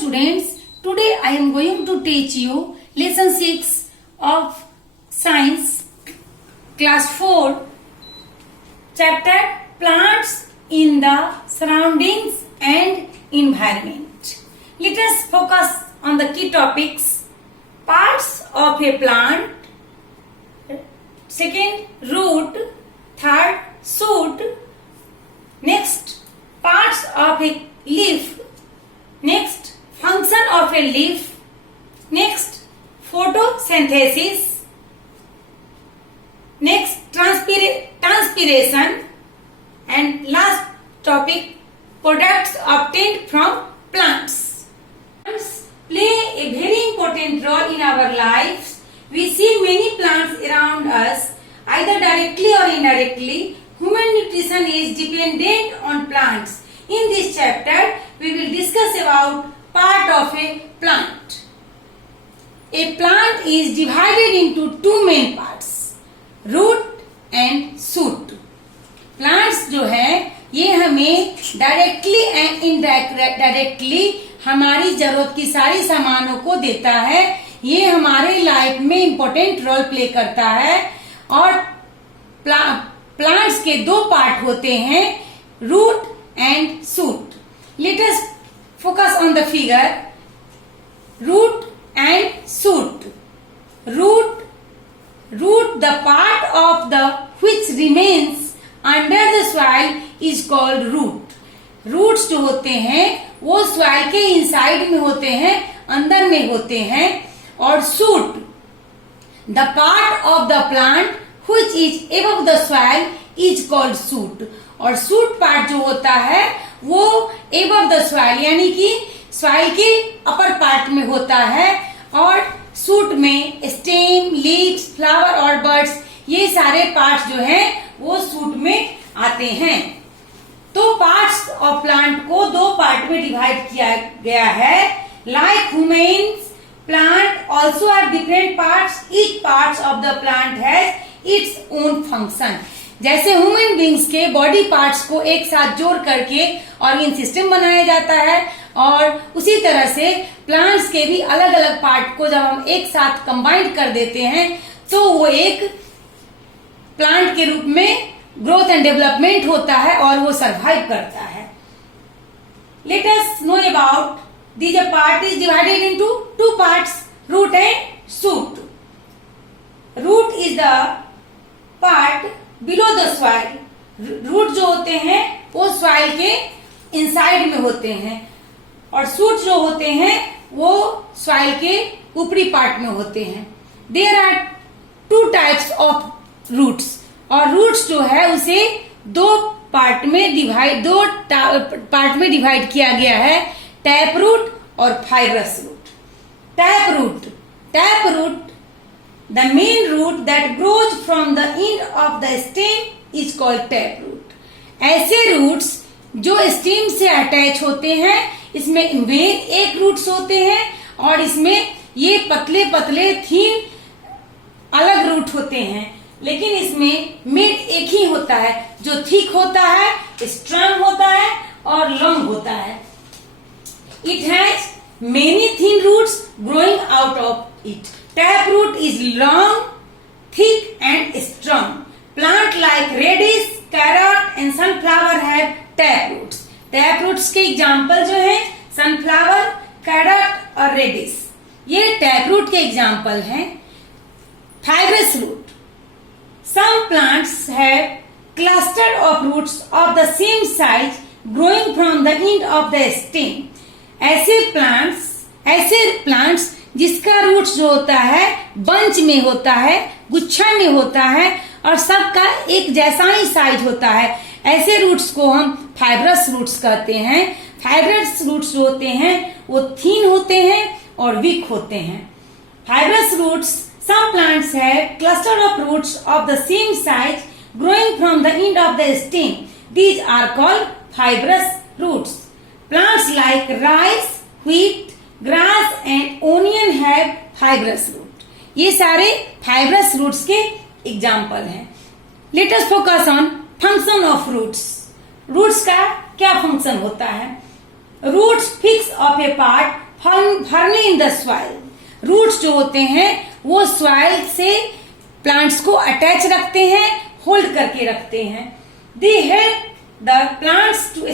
students, today I am going to teach you lesson 6 of science class 4 chapter plants in the surroundings and environment. Let us focus on the key topics: parts of a plant, second root, third shoot, next parts of a leaf, next function of a leaf, next photosynthesis, next transpiration, and last topic products obtained from plants. Plants play a very important role in our lives. We see many plants around us, either directly or indirectly. Human nutrition is dependent on plants. In this chapter, we will discuss about part of a plant. A plant is divided into two main parts, root and shoot. Plants जो है ये हमें directly and indirectly हमारी जरूरत की सारी सामानों को देता है. ये हमारे लाइफ में इम्पोर्टेंट रोल प्ले करता है. और प्लांट्स के दो पार्ट होते हैं, root and shoot. Let us focus on the figure. Root and shoot. Root the part of the which remains under the soil is called root. Roots जो होते हैं वो सॉइल के इनसाइड में होते हैं, अंदर में होते हैं. और shoot the part of the plant which is above the soil is called shoot. और शूट पार्ट जो होता है वो एबव द सॉइल यानी कि सॉइल के अपर पार्ट में होता है. और शूट में स्टेम, लीव्स, फ्लावर और बर्ड्स ये सारे पार्ट्स जो हैं वो शूट में आते हैं. तो पार्ट्स ऑफ प्लांट को दो पार्ट में डिवाइड किया गया है. Like humans plant also have different parts. Each parts of the plant has its own function. जैसे ह्यूमन बींग्स के बॉडी पार्ट्स को एक साथ जोड़ करके ऑर्गन सिस्टम बनाया जाता है, और उसी तरह से प्लांट्स के भी अलग अलग पार्ट को जब हम एक साथ कंबाइन कर देते हैं तो वो एक प्लांट के रूप में ग्रोथ एंड डेवलपमेंट होता है और वो सरवाइव करता है. Let us know about this part is divided into two parts, root and shoot. Root is the part below the soil. Root जो होते हैं वो सॉइल के इनसाइड में होते हैं, और शूट जो होते हैं वो सॉइल के ऊपरी पार्ट में होते हैं. There are two types of roots. और रूट्स जो है उसे दो पार्ट में डिवाइड किया गया है, टैप रूट और fibrous root. Tap root the main root that grows from the end of the stem is called tap root. ऐसे रूट्स जो स्टेम से अटैच होते हैं, इसमें मेन एक रूट्स होते हैं और इसमें ये पतले पतले थीन अलग रूट होते हैं. लेकिन इसमें मेन एक ही होता है जो थिक होता है, स्ट्रॉन्ग होता है और लॉन्ग होता है. It has many thin roots growing out of it. Taproot is long, thick and strong. Plant like radish, carrot and sunflower have taproots. Taproots के एग्जाम्पल जो है sunflower, carrot और radish. ये taproot के एग्जाम्पल हैं. Fibrous root. Some plants have cluster of roots of the same size growing from the end of the stem. ऐसे plants जिसका roots जो होता है बंच में होता है, गुच्छा में होता है और सबका एक जैसा ही साइज होता है, ऐसे रूट्स को हम फाइब्रस रूट्स कहते हैं. फाइब्रस रूट्स जो होते हैं वो थीन होते हैं और वीक होते हैं. Fibrous roots, some plants have cluster of roots of the same size growing from the end of the stem. These are called fibrous roots. Plants like rice, wheat, grass and onion have fibrous root. ये सारे fibrous roots के example हैं. Let us focus on function of roots. Roots का क्या function होता है? Roots fix of a part firmly in the soil. Roots जो होते हैं वो सॉइल से प्लांट्स को अटैच रखते हैं, होल्ड करके रखते हैं. They help the plants to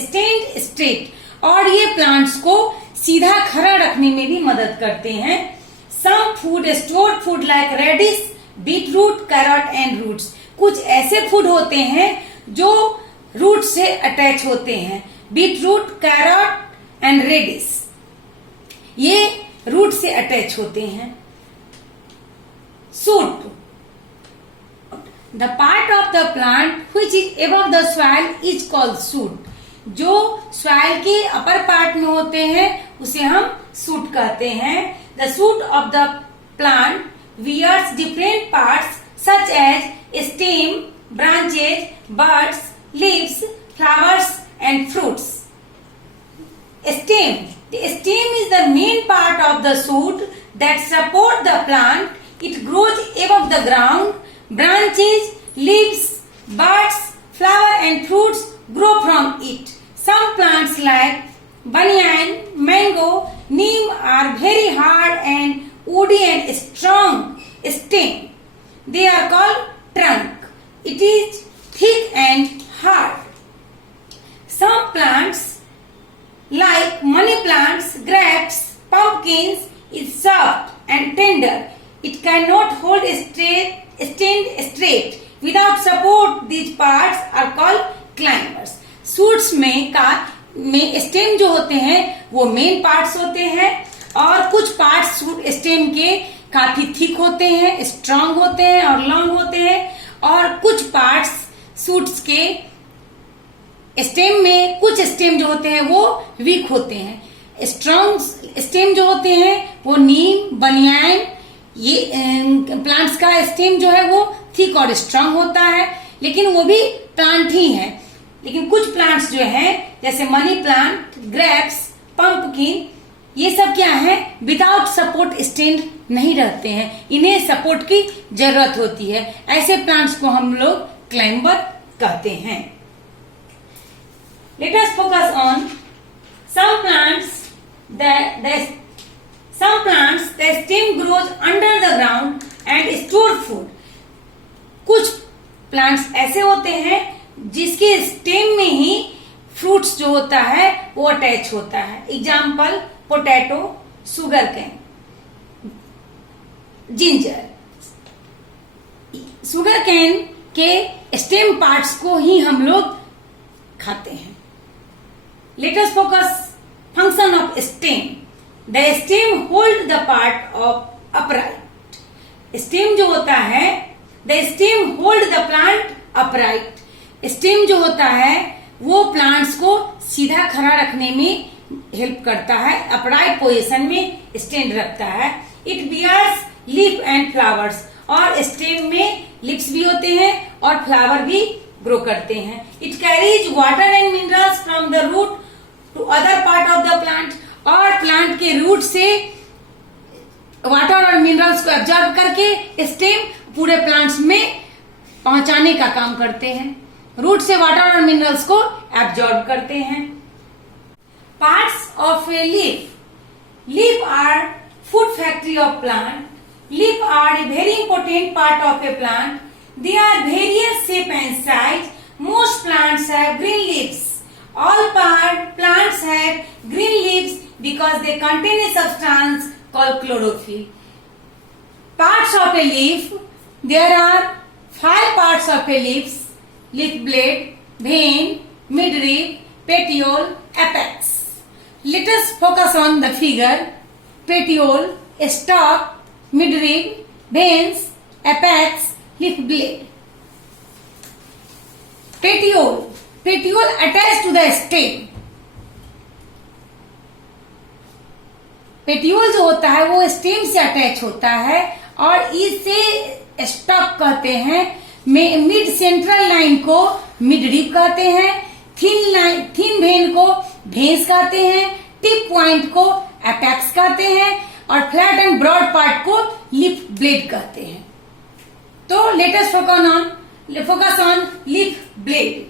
stand straight. और ये प्लांट्स को सीधा खड़ा रखने में भी मदद करते हैं. Some food stored food like radish, beet root, carrot and roots. कुछ ऐसे फूड होते हैं जो रूट से अटैच होते हैं. Beet root, carrot and radish ये रूट से अटैच होते हैं. Shoot. The part of the plant which is above the soil is called shoot. जो सॉइल के अपर पार्ट में होते हैं उसे हम सूट कहते हैं. The shoot of the plant bears different parts such as stem, branches, buds, leaves, flowers and fruits. Stem. The stem is the main part of the shoot that support the plant. It grows above the ground. Branches, leaves, buds, flower and fruits grow from it. Some plants like banyan, mango, neem are very hard and woody and strong stem. They are called trunk. It is thick and hard. Some plants like money plants, grapes, pumpkins is soft and tender. It cannot hold stand straight. Without support, these parts are called climbers. Shoots में stem जो होते हैं वो main parts होते हैं और कुछ parts stem के काफी थिक होते हैं, स्ट्रांग होते हैं और लॉन्ग होते हैं. और कुछ पार्ट्स शूट्स के स्टेम में कुछ स्टेम जो होते हैं वो वीक होते हैं. स्ट्रॉन्ग स्टेम जो होते हैं वो नीम, बनियान, ये प्लांट्स का स्टेम जो है वो थिक और स्ट्रांग होता है, लेकिन वो भी प्लांट ही है. लेकिन कुछ प्लांट्स जो है जैसे मनी प्लांट, ग्रेप्स, पंपकिन, ये सब क्या है, विदाउट सपोर्ट स्टैंड नहीं रहते हैं. इन्हें सपोर्ट की जरूरत होती है. ऐसे प्लांट्स को हम लोग क्लाइंबर कहते हैं. Let us focus on some plants. Some plants the stem grows under the ground and store food. कुछ प्लांट्स ऐसे होते हैं जिसके स्टेम में ही फ्रूट्स जो होता है वो अटैच होता है. Example potato, sugar cane, ginger. Sugar cane के स्टेम पार्ट्स को ही हम लोग खाते हैं. Let us focus function of stem. The stem hold the part of upright. Stem जो होता है, the stem hold the plant upright. Stem जो होता है वो प्लांट्स को सीधा खड़ा रखने में हेल्प करता है, अपराइट पोजीशन में स्टैंड रखता है. It bears leaf and flowers. और स्टेम में लिप्स भी होते हैं और फ्लावर भी ग्रो करते हैं. It carries water and minerals from the root to other part of the plant. और प्लांट के रूट से वाटर और मिनरल्स को एब्जॉर्ब करके स्टेम पूरे प्लांट्स में पहुंचाने का काम करते हैं. रूट से वाटर और मिनरल्स को एब्जॉर्ब करते हैं. Parts of a leaf. Leaf are food factory of plant. Leaf are a very important part of a plant. They are various shape and size. Most plants have green leaves. All plants have green leaves because they contain a substance called chlorophyll. Parts of a leaf. There are 5 parts of a leaf: leaf blade, vein, midrib, petiole, apex. Let us focus on the figure. Petiole, stalk, midrib, veins, apex, leaf blade. Petiole. Petiole attached to the stem. Petiole जो होता है वो stem से attach होता है और इसे stock कहते हैं. मिड सेंट्रल लाइन को मिडरिब कहते हैं. थिन वेन को भेंस कहते हैं. टिप पॉइंट को एपेक्स कहते हैं और फ्लैट एंड ब्रॉड पार्ट को लीफ ब्लेड कहते हैं. तो late us focus on leaf blade.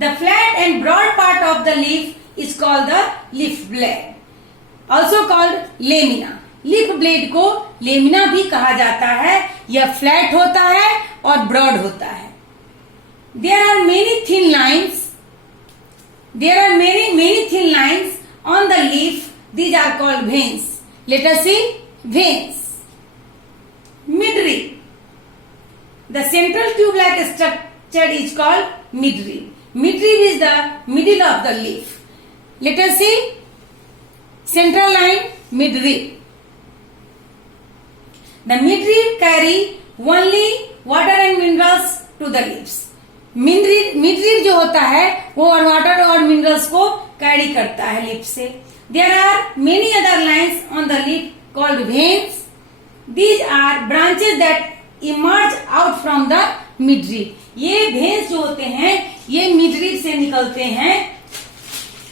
The flat and broad part of the leaf is called the leaf blade. Also called lamina. Leaf blade को lamina भी कहा जाता है। यह फ्लैट होता है और ब्रॉड होता है। There are many thin lines on the leaf. These are called veins. Let us see veins. Midrib. The central tube-like structure is called midrib. Midrib is the middle of the leaf. Let us see central line, midrib. The midrib carry only water and minerals to the leaves. मिडरीब जो होता है वो water और minerals को carry करता है leaf से। There are many other lines on the leaf called veins. These are branches that emerge out from the midrib. ये वेन्स जो होते हैं ये मिडरीब से निकलते हैं,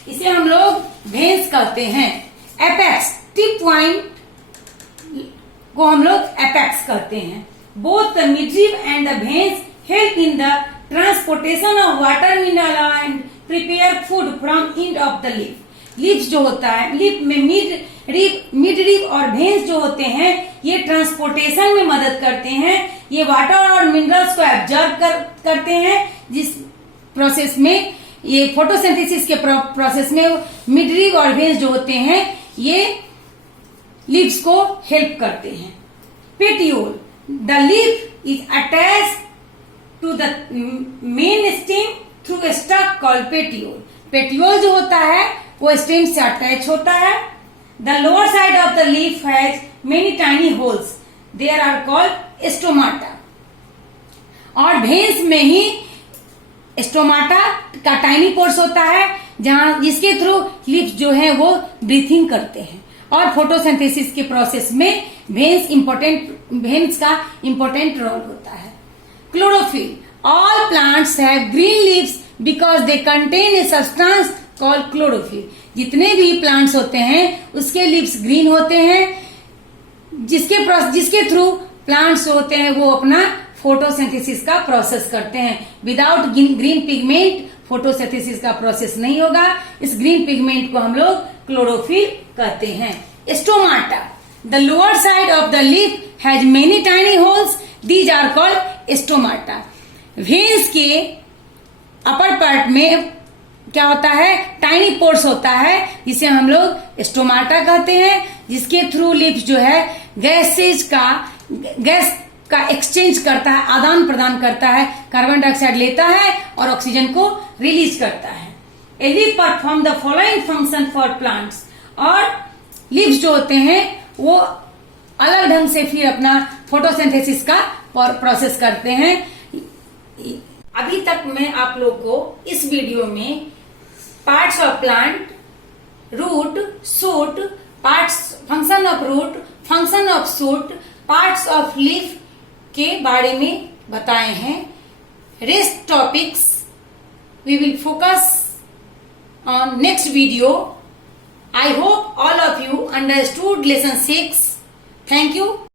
इसे हम लोग वेन्स कहते हैं। एपेक्स, टिप पॉइंट को हम लोग एपेक्स कहते हैं। Both the midrib and the veins help in the transportation of water, mineral and prepare food from end of the leaf. Leaf जो होता है, लीफ में मिडरीब और वेन्स जो होते हैं ये ट्रांसपोर्टेशन में मदद करते हैं। ये वाटर और मिनरल्स को एब्जॉर्ब करते हैं, जिस प्रोसेस में ये फोटोसिंथेसिस के प्रोसेस में मिडरीब और वेन्स जो होते हैं ये लीव्स को हेल्प करते हैं। Petiole, the leaf is attached to the main stem through a stalk called petiole. Petiole जो होता है वो स्टेम से अटैच होता है। The lower side of the leaf has many tiny holes. They are called stomata. और भेंस में ही stomata का टाइनी पोर्स होता है जहां जिसके थ्रू लीफ जो है वो ब्रीथिंग करते हैं। और फोटोसिंथेसिस के प्रोसेस में भेंस का इंपॉर्टेंट रोल होता है। Chlorophyll. All plants have green leaves because they contain a substance called chlorophyll. जितने भी प्लांट्स होते हैं उसके लीव्स ग्रीन होते हैं, जिसके थ्रू प्लांट्स होते हैं वो अपना फोटोसिंथेसिस का प्रोसेस करते हैं। विदाउट ग्रीन पिगमेंट फोटोसिंथेसिस का प्रोसेस नहीं होगा। इस ग्रीन पिगमेंट को हम लोग क्लोरोफिल कहते हैं। Stomata, the lower side of the leaf has many tiny holes. These are called stomata. Veins के अपर पार्ट में क्या होता है, टाइनी पोर्स होता है जिसे हम लोग स्टोमाटा कहते हैं, जिसके थ्रू लीफ जो है गैस का एक्सचेंज करता है, आदान प्रदान करता है, कार्बन डाइऑक्साइड लेता है और ऑक्सीजन को रिलीज करता है। A leaf perform the following function for plants. और लीव्स जो होते हैं वो अलग ढंग से फिर अपना फोटोसिंथेसिस का प्रोसेस करते हैं। अभी तक मैं आप लोग को इस वीडियो में parts of plant, root, shoot, parts, function of root, function of shoot, parts of leaf के बारे में बताए हैं। Rest topics we will focus on next video. I hope all of you understood lesson 6. Thank you.